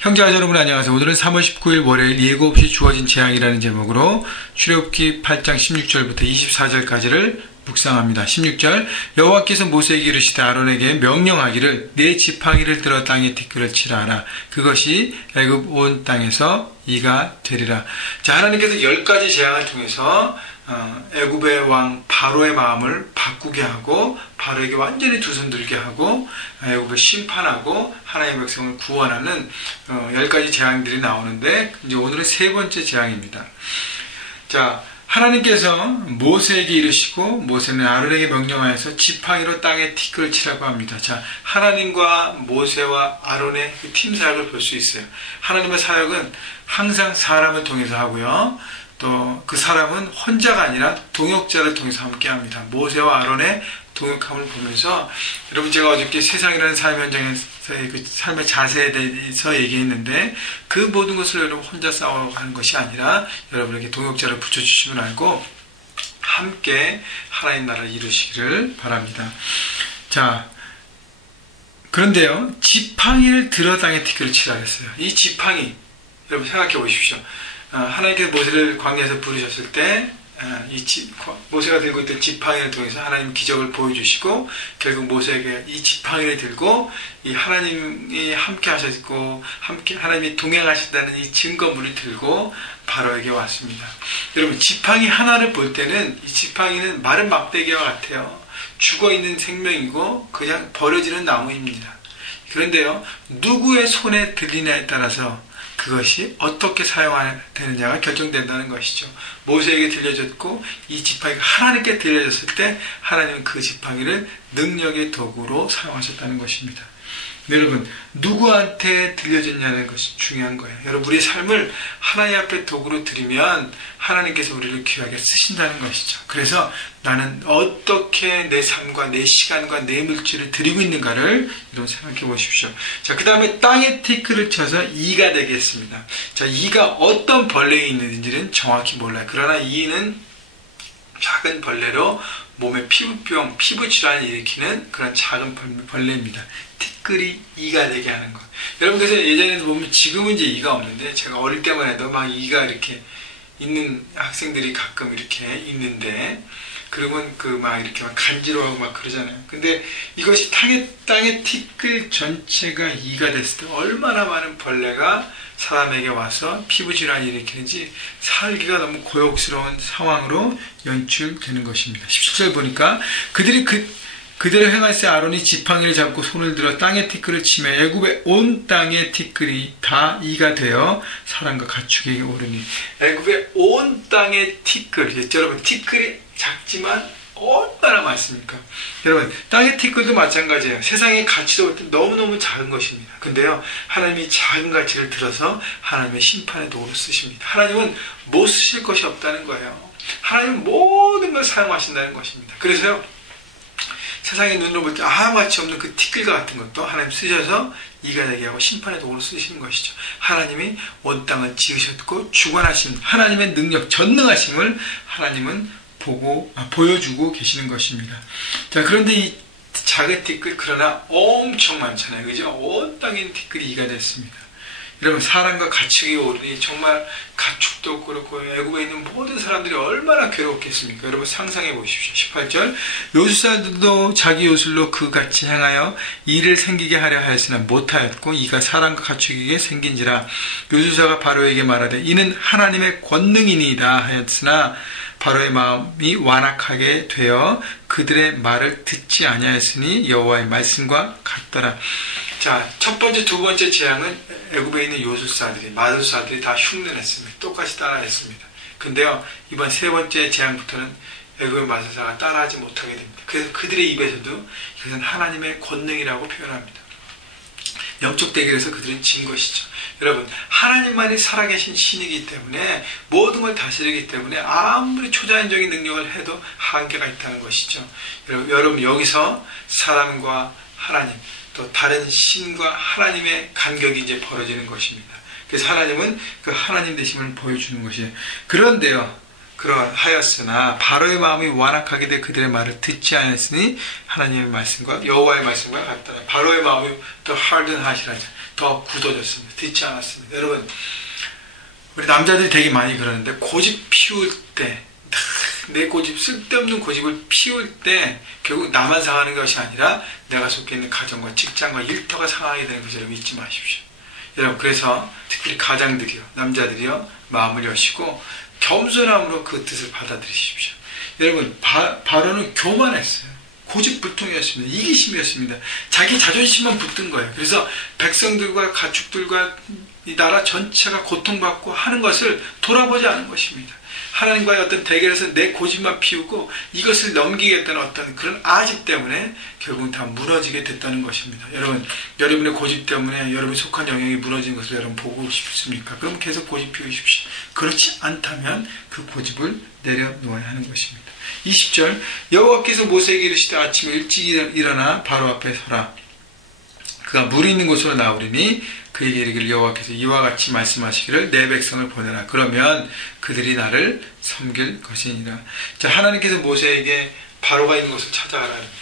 형제자 여러분 안녕하세요. 오늘은 3월 19일 월요일 예고 없이 주어진 재앙이라는 제목으로 출애굽기 8장 16절부터 24절까지를 묵상합니다. 16절 여호와께서 모세에게 이르시되 아론에게 명령하기를 내 지팡이를 들어 땅에 티끌을 치라 하라. 그것이 애굽 온 땅에서 이가 되리라. 자, 하나님께서 10가지 재앙을 통해서 애굽의 왕 바로의 마음을 바꾸게 하고 바로에게 완전히 두 손 들게 하고 애굽을 심판하고 하나님의 백성을 구원하는 10가지 재앙들이 나오는데 이제 오늘은 세 번째 재앙입니다. 자, 하나님께서 모세에게 이르시고 모세는 아론에게 명령하여서 지팡이로 땅에 티끌을 치라고 합니다. 자, 하나님과 모세와 아론의 그 팀 사역을 볼 수 있어요. 하나님의 사역은 항상 사람을 통해서 하고요. 또 그 사람은 혼자가 아니라 동역자를 통해서 함께합니다. 모세와 아론의 동역함을 보면서 여러분 제가 어저께 세상이라는 삶 현장에서의 그 삶의 자세에 대해서 얘기했는데 그 모든 것을 여러분 혼자 싸워가는 것이 아니라 여러분에게 동역자를 붙여주시면 알고 함께 하나님 나라를 이루시기를 바랍니다. 자, 그런데요, 지팡이를 들어 땅에 티끌을 치라 했어요. 이 지팡이 여러분 생각해 보십시오. 하나님께서 모세를 광야에서 부르셨을 때 모세가 들고 있던 지팡이를 통해서 하나님 기적을 보여주시고 결국 모세에게 이 지팡이를 들고 이 하나님이 함께 하셨고 함께 하나님이 동행하신다는 이 증거물을 들고 바로에게 왔습니다. 여러분 지팡이 하나를 볼 때는 이 지팡이는 마른 막대기와 같아요. 죽어있는 생명이고 그냥 버려지는 나무입니다. 그런데요, 누구의 손에 들리냐에 따라서 그것이 어떻게 사용해야 되느냐가 결정된다는 것이죠. 모세에게 들려졌고 이 지팡이가 하나님께 들려졌을 때 하나님은 그 지팡이를 능력의 도구로 사용하셨다는 것입니다. 여러분, 누구한테 들려졌냐는 것이 중요한 거예요. 여러분, 우리의 삶을 하나님 앞에 도구로 드리면 하나님께서 우리를 귀하게 쓰신다는 것이죠. 그래서 나는 어떻게 내 삶과 내 시간과 내 물질을 드리고 있는가를 여러분 생각해 보십시오. 자, 그 다음에 땅에 티끌을 쳐서 이가 되게 했습니다. 자, 이가 어떤 벌레에 있는지는 정확히 몰라요. 그러나 이는 작은 벌레로 몸에 피부병, 피부질환을 일으키는 그런 작은 벌레입니다. 티끌이 이가 되게 하는 것. 여러분, 그래서 예전에도 보면 지금은 이제 이가 없는데 제가 어릴 때만 해도 막 이가 이렇게 있는 학생들이 가끔 이렇게 있는데 그러면 그 막 이렇게 막 간지러워하고 막 그러잖아요. 근데 이것이 땅에 티끌 전체가 이가 됐을 때 얼마나 많은 벌레가 사람에게 와서 피부질환을 일으키는지 살기가 너무 고역스러운 상황으로 연출되는 것입니다. 17절 보니까 그대로 행할세 아론이 지팡이를 잡고 손을 들어 땅에 티끌을 치며 애굽의 온 땅에 티끌이 다 이가 되어 사람과 가축에게 오르니. 애굽의 온 땅에 티끌, 여러분 티끌이 작지만 얼마나 많습니까? 여러분, 땅의 티끌도 마찬가지예요. 세상의 가치도 볼 때 너무너무 작은 것입니다. 근데요, 하나님이 작은 가치를 들어서 하나님의 심판의 도구로 쓰십니다. 하나님은 못 쓰실 것이 없다는 거예요. 하나님은 모든 걸 사용하신다는 것입니다. 그래서요, 세상의 눈으로 볼 때 아무 가치 없는 그 티끌과 같은 것도 하나님 쓰셔서 이가 되게 하고 심판의 도구로 쓰시는 것이죠. 하나님이 온 땅을 지으셨고 주관하신 하나님의 능력, 전능하심을 하나님은 보여주고 계시는 것입니다. 자, 그런데 이 작은 티끌, 그러나 엄청 많잖아요. 그죠? 온 땅에 있는 티끌이 이가 됐습니다. 여러분, 사람과 가축이 오르니 정말 가축도 그렇고 애굽에 있는 모든 사람들이 얼마나 괴롭겠습니까? 여러분 상상해 보십시오. 18절 요술사들도 자기 요술로 그같이 행하여 이를 생기게 하려 하였으나 못하였고 이가 사람과 가축에게 생긴지라. 요술사가 바로에게 말하되 이는 하나님의 권능이니이다 하였으나 바로의 마음이 완악하게 되어 그들의 말을 듣지 아니하였으니 여호와의 말씀과 같더라. 자, 첫 번째, 두 번째 재앙은 애굽에 있는 요술사들이, 마술사들이 다 흉내냈습니다. 똑같이 따라했습니다. 근데요, 이번 세 번째 재앙부터는 애굽의 마술사가 따라하지 못하게 됩니다. 그래서 그들의 입에서도 이것은 하나님의 권능이라고 표현합니다. 영적 대결에서 그들은 진 것이죠. 여러분, 하나님만이 살아계신 신이기 때문에 모든 걸 다스리기 때문에 아무리 초자연적인 능력을 해도 한계가 있다는 것이죠. 여러분, 여기서 사람과 하나님, 또 다른 신과 하나님의 간격이 이제 벌어지는 것입니다. 그래서 하나님은 그 하나님 되심을 보여주는 것이에요. 그런데요, 그러하였으나 바로의 마음이 완악하게 돼 그들의 말을 듣지 않았으니 하나님의 말씀과 여호와의 말씀과 같더라. 바로의 마음이 더 harden 하시라. 더 굳어졌습니다. 듣지 않았습니다. 여러분, 우리 남자들이 되게 많이 그러는데 고집 피울 때, 내 고집, 쓸데없는 고집을 피울 때 결국 나만 상하는 것이 아니라 내가 속해 있는 가정과 직장과 일터가 상하게 되는 것을 여러분 잊지 마십시오. 여러분, 그래서 특별히 가장들이요, 남자들이요, 마음을 여시고 겸손함으로 그 뜻을 받아들이십시오. 여러분, 바로는 교만했어요. 고집불통이었습니다. 이기심이었습니다. 자기 자존심만 붙든 거예요. 그래서 백성들과 가축들과 이 나라 전체가 고통받고 하는 것을 돌아보지 않은 것입니다. 하나님과의 어떤 대결에서 내 고집만 피우고 이것을 넘기겠다는 어떤 그런 아집 때문에 결국은 다 무너지게 됐다는 것입니다. 여러분, 여러분의 고집 때문에 여러분이 속한 영역이 무너진 것을 여러분 보고 싶습니까? 그럼 계속 고집 피우십시오. 그렇지 않다면 그 고집을 내려놓아야 하는 것입니다. 20절, 여호와께서 모세에게 이르시되 아침에 일찍 일어나 바로 앞에 서라. 그가 물이 있는 곳으로 나오리니 그에게 이르기를 여호와께서 이와 같이 말씀하시기를 내 백성을 보내라. 그러면 그들이 나를 섬길 것이니라. 자, 하나님께서 모세에게 바로가 있는 곳을 찾아가라 합니다.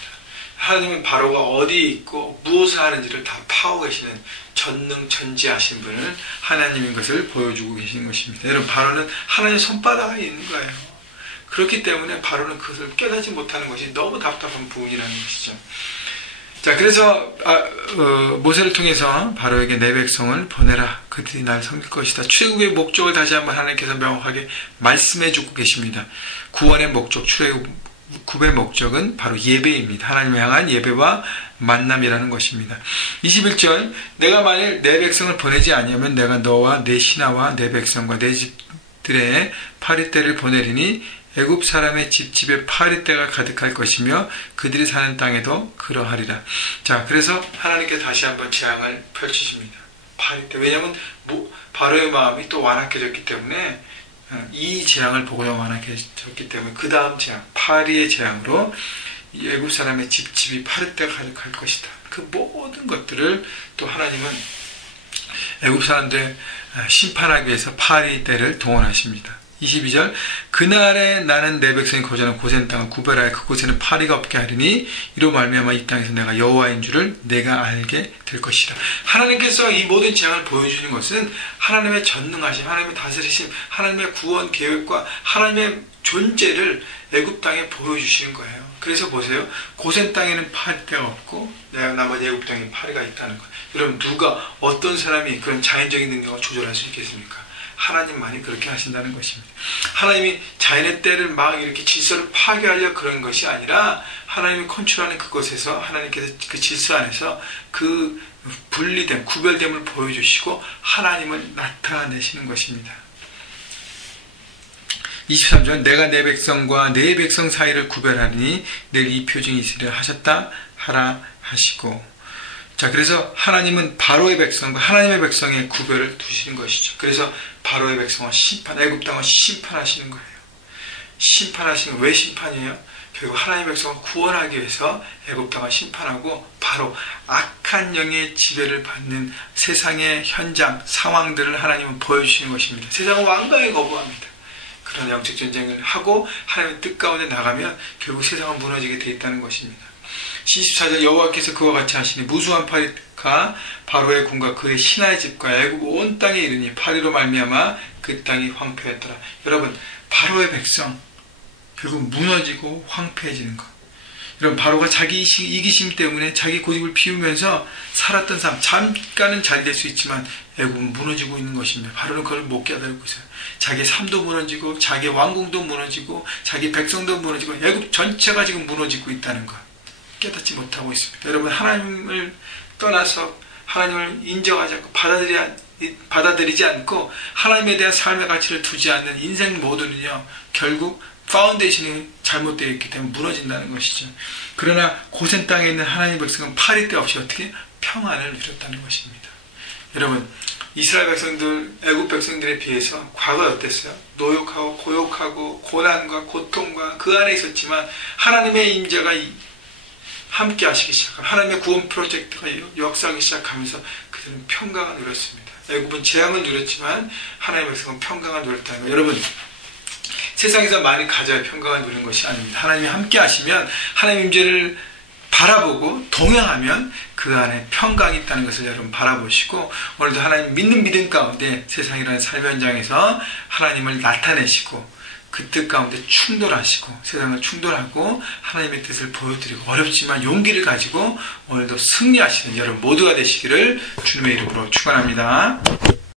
하나님은 바로가 어디 있고 무엇을 하는지를 다 파고 계시는 전능전지하신 분은 하나님인 것을 보여주고 계시는 것입니다. 여러분, 바로는 하나님의 손바닥에 있는 거예요. 그렇기 때문에 바로는 그것을 깨닫지 못하는 것이 너무 답답한 부분이라는 것이죠. 자, 그래서 모세를 통해서 바로에게 내 백성을 보내라. 그들이 나를 섬길 것이다. 출애굽의 목적을 다시 한번 하나님께서 명확하게 말씀해 주고 계십니다. 구원의 목적, 출애굽의 목적은 바로 예배입니다. 하나님을 향한 예배와 만남이라는 것입니다. 21절, 내가 만일 내 백성을 보내지 아니하면 내가 너와 내 신하와 내 백성과 내 집들의 파리떼를 보내리니 애굽 사람의 집집에 파리떼가 가득할 것이며 그들이 사는 땅에도 그러하리라. 자, 그래서 하나님께 다시 한번 재앙을 펼치십니다. 파리떼. 왜냐하면 바로의 마음이 또 완악해졌기 때문에, 이 재앙을 보고 완악해졌기 때문에 그 다음 재앙, 파리의 재앙으로 애굽 사람의 집집이 파리떼가 가득할 것이다. 그 모든 것들을 또 하나님은 애굽 사람들 심판하기 위해서 파리떼를 동원하십니다. 22절, 그날에 나는 내 백성이 거주하는 고센 땅을 구별하여 그곳에는 파리가 없게 하리니 이로 말미암아 이 땅에서 내가 여호와인 줄을 내가 알게 될 것이다. 하나님께서 이 모든 재앙을 보여주는 것은 하나님의 전능하심, 하나님의 다스리심, 하나님의 구원 계획과 하나님의 존재를 애굽 땅에 보여주시는 거예요. 그래서 보세요. 고센 땅에는 파리떼가 없고 나머지 애굽 땅에 파리가 있다는 거예요. 여러분, 누가 어떤 사람이 그런 자연적인 능력을 조절할 수 있겠습니까? 하나님만이 그렇게 하신다는 것입니다. 하나님이 자연의 때를 막 이렇게 질서를 파괴하려 그런 것이 아니라 하나님이 컨트롤하는 그곳에서 하나님께서 그 질서 안에서 그 분리됨, 구별됨을 보여주시고 하나님을 나타내시는 것입니다. 23절, 내가 내 백성과 내 백성 사이를 구별하니 내일 이 표징이 있으리라 하셨다 하라 하시고. 자, 그래서 하나님은 바로의 백성과 하나님의 백성의 구별을 두시는 것이죠. 그래서 바로의 백성은 애굽 땅을 심판하시는 거예요. 심판하시는, 왜 심판이에요? 결국 하나님의 백성을 구원하기 위해서 애굽 땅을 심판하고 바로 악한 영의 지배를 받는 세상의 현장, 상황들을 하나님은 보여주시는 것입니다. 세상은 완강히 거부합니다. 그런 영적 전쟁을 하고 하나님의 뜻 가운데 나가면 결국 세상은 무너지게 되어 있다는 것입니다. 24절, 여호와께서 그와 같이 하시니 무수한 파리가 바로의 군과 그의 신하의 집과 애굽 온 땅에 이르니 파리로 말미암아 그 땅이 황폐했더라. 여러분, 바로의 백성 결국 무너지고 황폐해지는 것. 여러분, 바로가 자기 이기심 때문에 자기 고집을 피우면서 살았던 삶, 잠깐은 잘 될 수 있지만 애굽은 무너지고 있는 것입니다. 바로는 그걸 못 깨달고 있어요. 자기의 삶도 무너지고 자기의 왕궁도 무너지고 자기 백성도 무너지고 애굽 전체가 지금 무너지고 있다는 것 깨닫지 못하고 있습니다. 여러분, 하나님을 떠나서 하나님을 인정하지 않고 받아들이지 않고 하나님에 대한 삶의 가치를 두지 않는 인생 모두는요, 결국 파운데이션이 잘못되어 있기 때문에 무너진다는 것이죠. 그러나 고센 땅에 있는 하나님의 백성은 파리떼 없이 어떻게 평안을 누렸다는 것입니다. 여러분, 이스라엘 백성들, 애굽 백성들에 비해서 과거에 어땠어요? 노역하고 고역하고 고난과 고통과 그 안에 있었지만 하나님의 임재가 함께 하시기 시작하고 하나님의 구원 프로젝트가 역사하기 시작하면서 그들은 평강을 누렸습니다. 애굽은 재앙을 누렸지만 하나님의 백성은 평강을 누렸다는 거예요. 여러분, 세상에서 많이 가져야 평강을 누리는 것이 아닙니다. 하나님이 함께 하시면 하나님 임재를 바라보고 동행하면 그 안에 평강이 있다는 것을 여러분 바라보시고, 오늘도 하나님 믿는 믿음 가운데 세상이라는 삶의 현장에서 하나님을 나타내시고 그 뜻 가운데 충돌하시고 세상을 충돌하고 하나님의 뜻을 보여드리고 어렵지만 용기를 가지고 오늘도 승리하시는 여러분 모두가 되시기를 주님의 이름으로 축원합니다.